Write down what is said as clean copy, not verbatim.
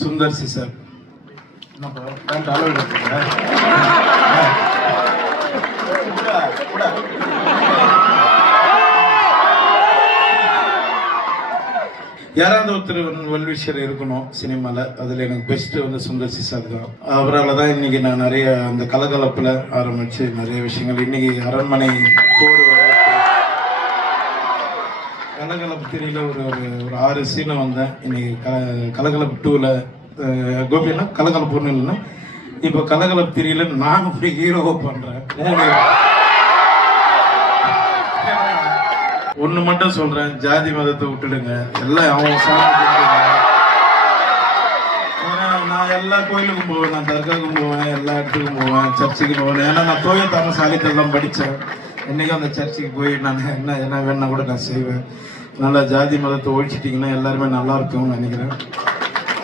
Sundar C sir. யாராவது ஒருத்தர் well-wisher இருக்கணும் சினிமாவில். அதில் எனக்கு பெஸ்ட்டு வந்து சுந்தர் சி சார் தான். அவரால் தான் இன்றைக்கி நான் நிறைய அந்த கலகலப்பில் ஆரம்பித்து நிறைய விஷயங்கள் இன்றைக்கி அரண்மனை 4 கலகலப்பு 3ல ஒரு 6 சீனை வந்தேன். இன்னைக்கு கலகலப்பு 2ல கோபினா கலகலப்பு 1 இல்லைன்னா இப்போ கலகலப்பு 3ல நான் இப்படி ஹீரோவை பண்ணுறேன். ஒன்று மட்டும் சொல்கிறேன், ஜாதி மதத்தை விட்டுடுங்க, எல்லாம் அவங்க சாமி. நான் எல்லா கோயிலுக்கும் போவேன், நான் தர்காவுக்கும் போவேன், எல்லா இடத்துக்கும் போவேன், சர்ச்சுக்கு போவேன். ஏன்னா நான் தோய தாமசாலித்தெல்லாம் படித்தேன். என்றைக்கும் அந்த சர்ச்சுக்கு போய் நான் என்ன வேணா கூட நான் செய்வேன். நல்லா ஜாதி மதத்தை ஒழிச்சிட்டிங்கன்னா எல்லாருமே நல்லா இருக்கும்னு நினைக்கிறேன்.